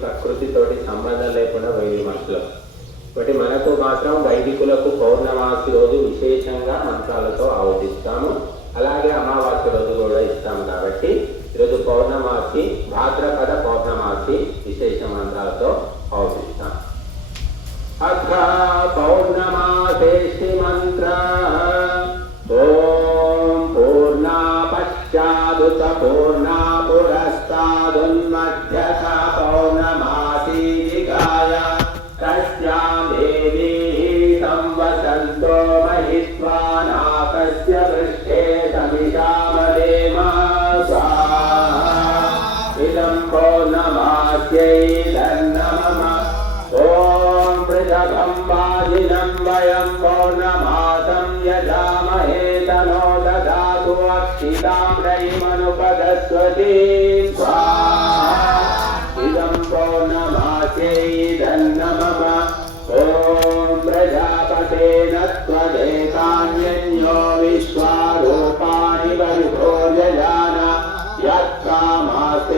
ప్రకృతితోటి సంబంధం లేకుండా వైద్య మనుషులు కాబట్టి మనకు మాత్రం వైదికులకు పౌర్ణమాసి రోజు విశేషంగా మంత్రాలతో ఆవతిస్తాము అలాగే అమావాస్య రోజు కూడా ఇస్తాము కాబట్టి ఈరోజు పౌర్ణమాసి భాద్రపద పౌర్ణమాసి విశేష మంత్రాలతో ఆవతిస్తాం అథ పౌర్ణమాసేషి మంత్ర ఓం పూర్ణా పశ్చాదుత పూర్ణా సంవసంతో మహిష్వానాకస్య పృష్ఠే సమిషామదేమా స్వాహా ఇదం పౌర్ణమాస్యై ధర్మమ ఓం పృథగం వాజినం వయం పౌర్ణమాసం యజామహే తనో దదాతు అక్షితాం రయమనుపదస్వతి స్వాహా ఇదం పౌర్ణమాస్యై ధర్మమ ఓం ప్రజాపతేన త్వదేకాన్యన్యో